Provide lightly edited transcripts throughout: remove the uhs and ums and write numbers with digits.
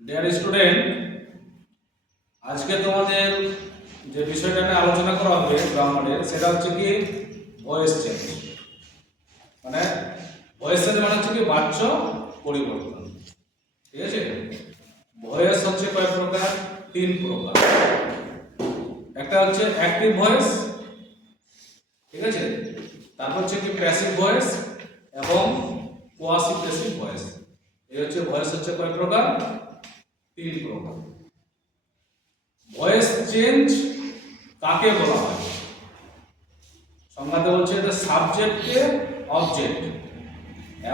Dear student, আজকে তোমাদের যে বিষয়টা নিয়ে আলোচনা করা হবে গ্রামারের, সেটা হচ্ছে কি ভয়েস চেঞ্জ। মানে ভয়েস চেঞ্জ মানে হচ্ছে কি বাচ্য পরিবর্তন। ঠিক আছে, ভয়েস হচ্ছে কয় প্রকার? তিন প্রকার। একটা হচ্ছে অ্যাক্টিভ ভয়েস, ঠিক আছে, তারপর হচ্ছে কি প্যাসিভ ভয়েস এবং কোয়াসি প্যাসিভ ভয়েস। এই হচ্ছে ভয়েস হচ্ছে কয় প্রকার? তিন প্রকার। ভয়েস চেঞ্জ কাকে বলা হয়? সংজ্ঞাতে বলছে যে সাবজেক্টকে অবজেক্ট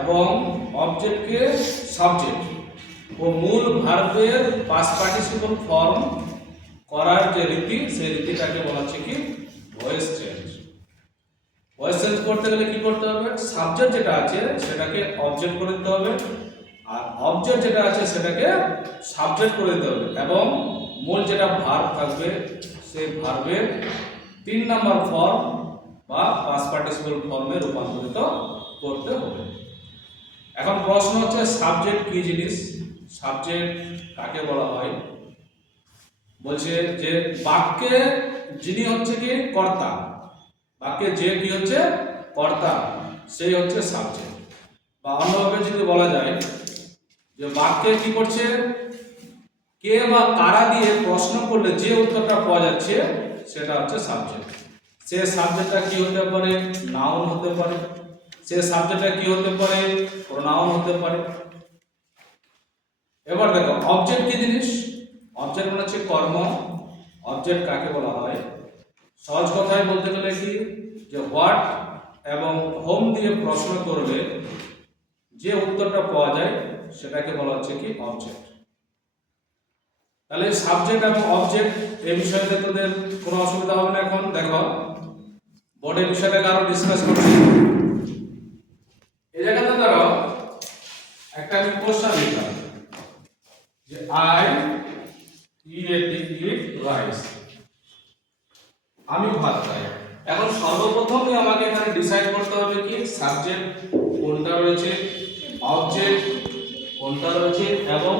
এবং অবজেক্টকে সাবজেক্ট ও মূল ভার্বের পাস্ট পার্টিসিপল ফর্ম করার যে রীতি, সেই রীতিটাকে বলা হচ্ছে কি ভয়েস চেঞ্জ। ভয়েস চেঞ্জ করতে গেলে কি করতে হবে? সাবজেক্ট যেটা আছে সেটাকে অবজেক্ট করে দিতে হবে, আর অবজেক্ট যেটা আছে সেটাকে সাবজেক্ট করে দিতে হবে, এবং মূল যেটা ভার্ব থাকবে সেই ভার্বের 3 নম্বর ফর্ম বা পাস্ট পার্টিসিপল ফর্মে রূপান্তরিত করতে হবে। এখন প্রশ্ন হচ্ছে সাবজেক্ট কি জিনিস? সাবজেক্ট কাকে বলা হয়? বলছে যে বাক্যে যিনি হচ্ছে কি কর্তা, বাক্যে যে কি হচ্ছে কর্তা, সেই হচ্ছে সাবজেক্ট। বা অন্যভাবে যদি বলা যায় যে বাক্যে কি করছে, কে বা কারা দিয়ে প্রশ্ন করলে যে উত্তরটা পাওয়া যাচ্ছে সেটা হচ্ছে সাবজেক্ট। সে সাবজেক্টটা কি হতে পারে? নাউন হতে পারে। সে সাবজেক্টটা কি হতে পারে? প্রোনাউন হতে পারে। এবার দেখো অবজেক্ট কি জিনিস? অবজেক্ট মানে হচ্ছে কর্ম। অবজেক্ট কাকে বলা হয়? সহজ কথায় বলতে গেলে কি, যে হোয়াট এবং হোম দিয়ে প্রশ্ন করলে যে উত্তরটা পাওয়া যায় সেটাকে বলা হচ্ছে কি অবজেক্ট। তাহলে সাবজেক্ট এবং অবজেক্ট এই বিষয়তে তোদের কোনো অসুবিধা হবে না। এখন দেখো বোর্ডের বিষয়টাকে আরো ডিসকাস করছি। এই জায়গাতে ধরো একটা আমি কোশ্চেন লিখলাম যে আই ইট রাইস, আমি ভাত খাই। এখন সর্বপ্রথমে আমাকে এখানে ডিসাইড করতে হবে কি সাবজেক্ট কোনটা রয়েছে, অবজেক্ট কোনটা রয়েছে এবং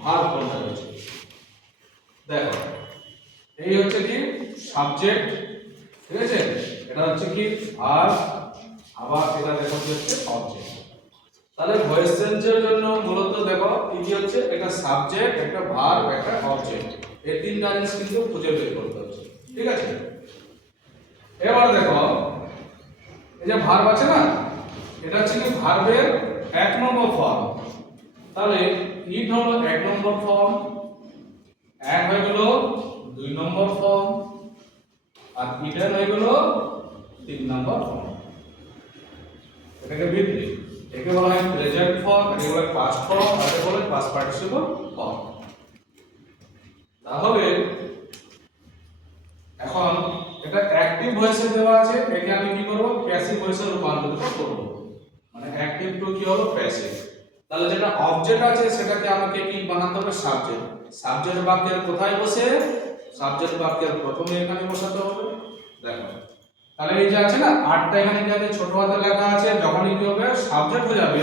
ভার্ব কোনটা রয়েছে। দেখো এই হচ্ছে কি সাবজেক্ট, ঠিক আছে, এটা হচ্ছে কি ভার্ব, আবার এটা দেখো কি হচ্ছে অবজেক্ট। তাহলে ভয়েস চেঞ্জের জন্য মূলত দেখো কি হচ্ছে, একটা সাবজেক্ট, একটা ভার্ব, একটা অবজেক্ট, এই তিনটা জিনিস কিন্তু খুঁজে বের করতে হচ্ছে। ঠিক আছে, এবার দেখো এই যে ভার্ব আছে না, এটা হচ্ছে কি ভার্বের 1 নম্বর ফর্ম। তাহলে ইট হলো 1 নম্বর ফর্ম, এক হয়ে গেল 2 নম্বর ফর্ম, আর ইটেন হয়ে গেল 3 নম্বর ফর্ম। এটাকে বৃদ্ধি, একে বলা হয় প্রেজেন্ট ফর্ম, একে বলা হয় পাস্ট ফর্ম, আর একে বলা হয় পাস্ট পার্টিসিপল ফর্ম। তাহলে এখন এটা অ্যাক্টিভ ভয়েসে দেওয়া আছে, একে আমি কি করব প্যাসিভ ভয়েসে রূপান্তরিত করব। মানে অ্যাক্টিভ টু কি হলো প্যাসিভ। তাহলে যেটা অবজেক্ট আছে সেটাকে আমাকে কি বানাতে হবে সাবজেক্ট। সাবজেক্ট বাক্যের কোথায় বসে? সাবজেক্ট বাক্যের প্রথমে এখানে বসাতে হবে। দেখো তাহলে এই যে আছে না আটটা এখানে যাতে ছোট হাতে লেখা আছে, যখনই কি হবে সাবজেক্ট হয়ে যাবে,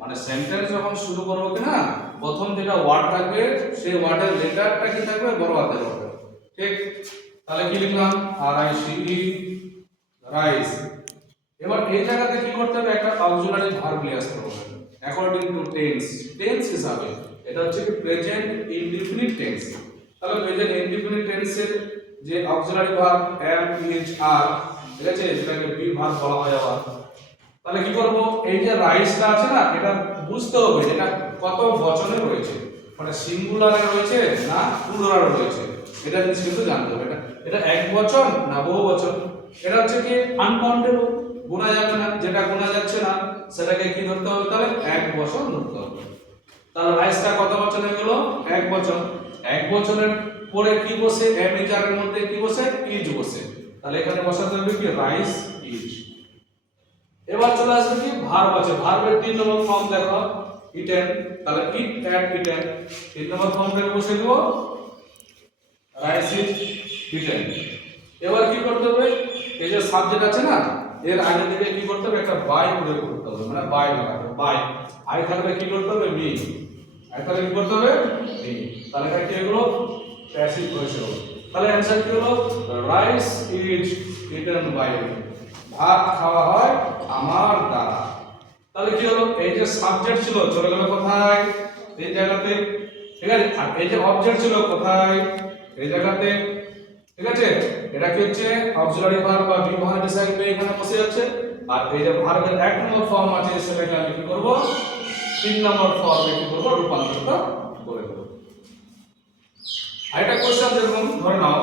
মানে সেন্টেন্স যখন শুরু করব কি না, প্রথম যেটা ওয়ার্ড থাকবে সেই ওয়ার্ডের লেটারটা কি থাকবে বড় হাতের হবে। ঠিক, তাহলে কি লিখলাম আর আই সি ই রাইস। এবার এই জায়গাতে কি করতে হবে, একটা অক্সিলারি ভার্ব নিয়ে আসতে হবে অ্যাকর্ডিং টু টেন্স। টেন্স হিসাবে এটা হচ্ছে কি প্রেজেন্ট ইনডিফিনিট টেন্স। তাহলে প্রেজেন্ট ইনডিফিনিট টেন্সের যে অক্সিলারি ভার্ব এম ইজ আর, ঠিক আছে, যেটাকে বি ভার্ব বলা হয় আবার। তাহলে কি করব, এই যে রাইসটা আছে না, এটা বুঝতে হবে এটা কত বচনে রয়েছে, মানে সিঙ্গুলারে রয়েছে না প্লুরালে রয়েছে, এটা জিনিস কিন্তু জানতে হবে। এটা এক বচন না বহু বচন। এটা হচ্ছে কি আনকাউন্টেবল, গোনা যাবে না, যেটা গোনা যাচ্ছে না সেটাকে কি ধরতে হবে, তাহলে এক বচন ধরতে হবে। তাহলে রাইসটা কত বচনে গেল? এক বচন। এক বচনের পরে কি বসে? এম ইজ এর মধ্যে কি বসে? ইজ বসে। তাহলে এখানে বসাতে হবে কি রাইস ইজ। এবার চলে আসবে কি ভার্ব আছে, ভার্বের 3 নম্বর ফর্ম দেখো ইটেন। তাহলে ইট এট ইটেন 3 নম্বর ফর্মটাকে বসে দেব রাইস ইজ ইটেন। এবার কি করতে হবে, এই যে সাবজেক্ট আছে না, এর আগে থেকে কি করতে হবে, একটা বাই প্রয়োগ করতে হবে, মানে বাই লাগাতে হবে। বাই আই থাকলে কি করতে হবে মি, আর তাহলে কি করতে হবে বি। তাহলে এটা কি হলো প্যাসিভ ভয়েস হলো। তাহলে অ্যানসার কি হলো rice is eaten by me, ভাত খাওয়া হয় আমার দ্বারা। তাহলে কি হলো এই যে সাবজেক্ট ছিল চলে গেল কোথায় এই জায়গাতে, ঠিক আছে। আর এই যে অবজেক্ট ছিল কোথায় এই জায়গাতে, ঠিক আছে। এটা কি হচ্ছে অক্সিলারি ভার্ব বা বিভাগ হিসেবে এখানে বসে যাচ্ছে। আর এই যে ভার্বের এক নম্বর ফর্ম আছে সেটাকে আমি কি করব 3 নম্বর ফর্মে কি করব রূপান্তরিত করে দেব। আরেকটা কোশ্চেন দেখুন, ধরে নাও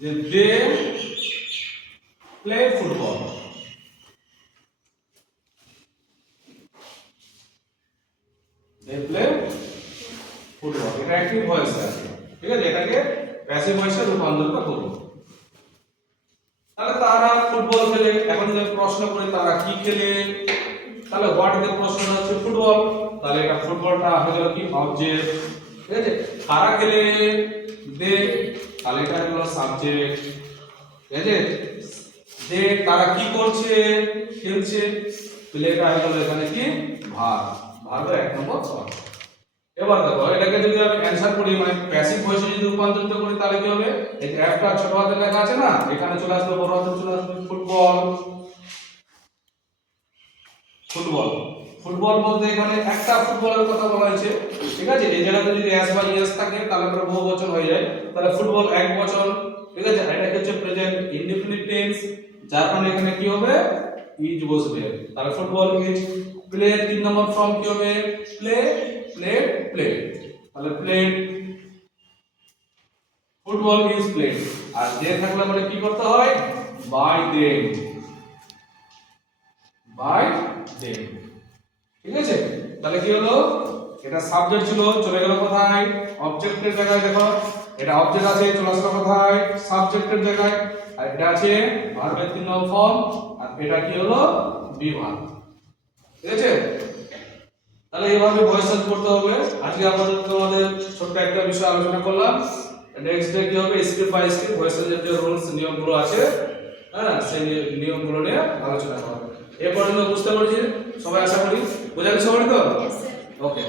যে they play football, they play football, এটা অ্যাক্টিভ ভয়েস আছে, ঠিক আছে। এটাকে প্যাসিভ ভয়েসে রূপান্তরিত করব। তাহলে তারা ফুটবল খেলে, এখন যদি প্রশ্ন করি তারা কি খেলে, তাহলে হোয়াট এর প্রশ্ন হচ্ছে ফুটবল, তাহলে এটা ফুটবলটা হয়ে গেল কি অবজেক্ট, ঠিক আছে। কারা খেলে দে, তাহলে এটা হলো সাবজেক্ট, ঠিক আছে। দে তারা কি করছে খেলছে, প্লেটা হয়ে গেল এখানে কি ভার্ব, ভার্বের এক নম্বর ফর্ম। এবার দেখো এটাকে যদি আমি অ্যানসার করি মানে প্যাসিভ ভয়েসে যদি রূপান্তরিত করি তাহলে কি হবে এই যে অ্যাপটা ছোট হাতে লেখা আছে না এখানে চলে আসবে বড় হাতে চলে আসবে ফুটবল, ফুটবল, ফুটবল বলতে এখানে একটা ফুটবলের কথা বলা হয়েছে, ঠিক আছে। এই জায়গাতে যদি এস বা ইএস থাকে তাহলে পুরো বহুবচন হয়ে যায়, তাহলে ফুটবল এক বচন, ঠিক আছে। আর এটা হচ্ছে প্রেজেন্ট ইনডিফিনিট টেন্স, যার কারণে এখানে কি হবে ইজ বসবে, তাহলে football is. Play 3 number form কি হবে প্লে, প্লেড, প্লেড, তাহলে প্লেড, ফুটবল ইজ প্লেড। আর দে থাকলে মানে কি করতে হয় বাই দেম, বাই দেম, ঠিক আছে। তাহলে কি হলো এটা সাবজেক্ট ছিল চলে গেল কোথায় অবজেক্টের জায়গায়, দেখো এটা অবজেক্ট আছে চলে আসলো কোথায় সাবজেক্টের জায়গায়, আর এটা আছে ভার্বের 3 নম্বর ফর্ম, আর এটা কি হলো বিভাগ, ঠিক আছে। তাহলে এইভাবে ভয়েস চেঞ্জ করতে হবে। আজকে আমাদের তোমাদের ছোট্ট একটা বিষয় আলোচনা করলাম, নেক্সট ডে কি হবে স্টেপ বাই স্টেপ ভয়েস চেঞ্জের যে রুলস নিয়মগুলো আছে, হ্যাঁ সেই নিয়মগুলো নিয়ে আলোচনা করা হবে। এ পর্যন্ত বুঝতে পারছি সবাই, আশা করি বোঝা গেছে সবাই তো? ওকে।